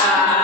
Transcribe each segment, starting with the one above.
uh,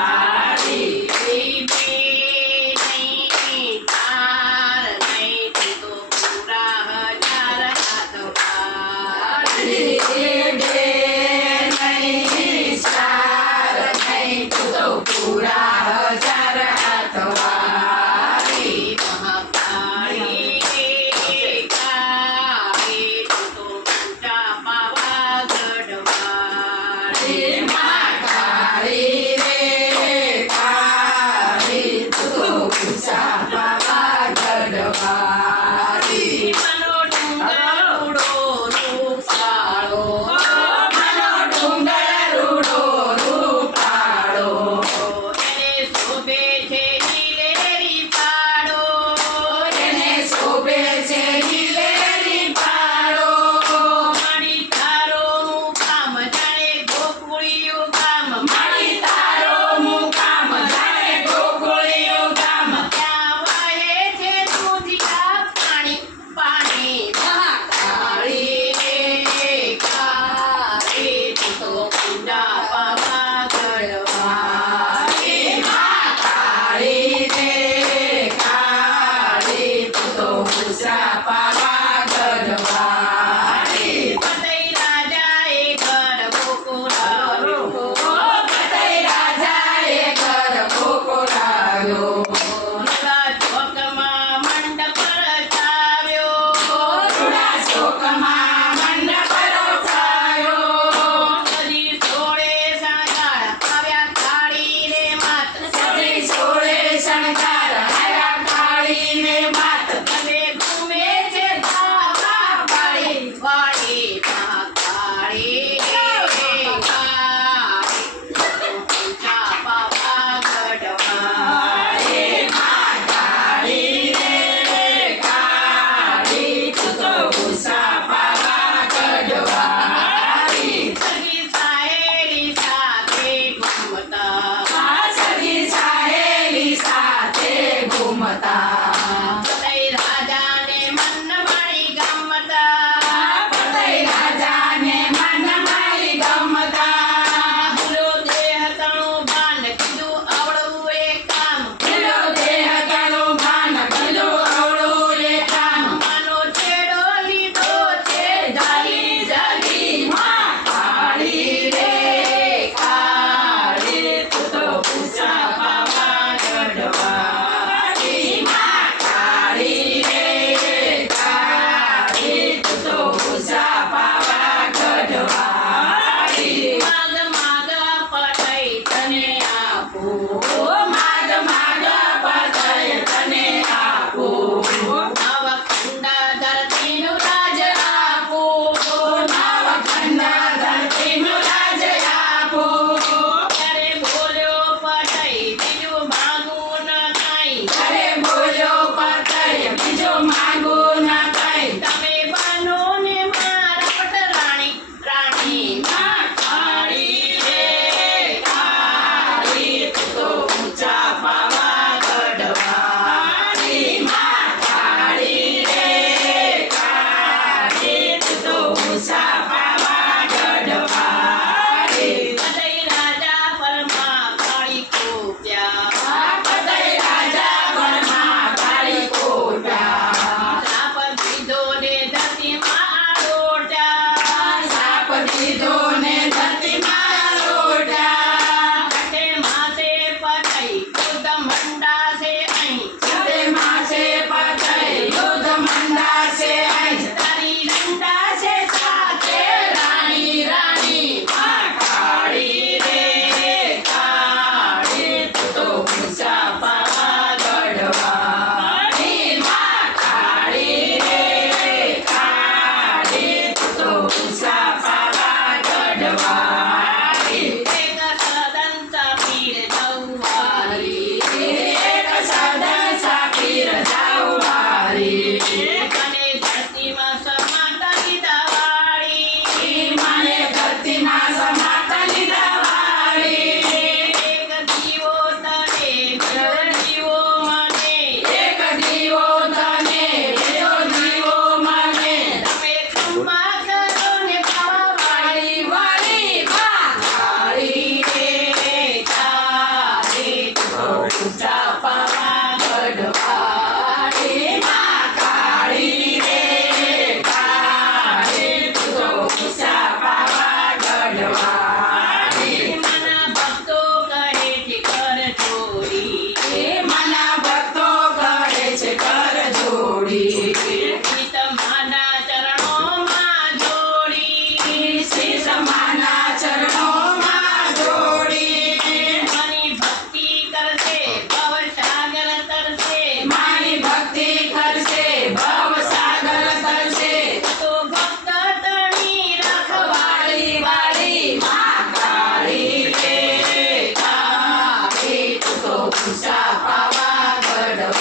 Shabbat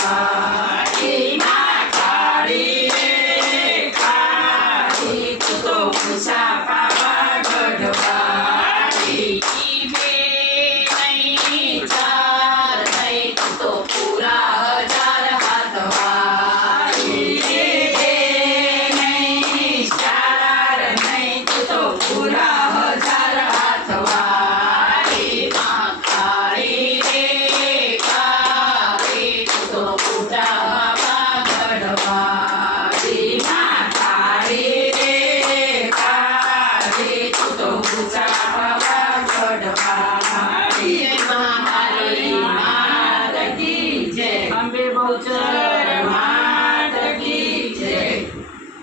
Shalom.